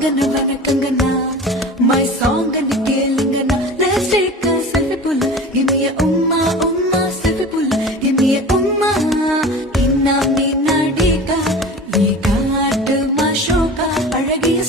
வாங்கன்னு வணக்கங்கண்ணா my சாங்கன்னு கேளுங்கண்ணா let's take a selfie pull give me a umma umma selfie pull give me a umma inna minadika we got mashoka அழகிய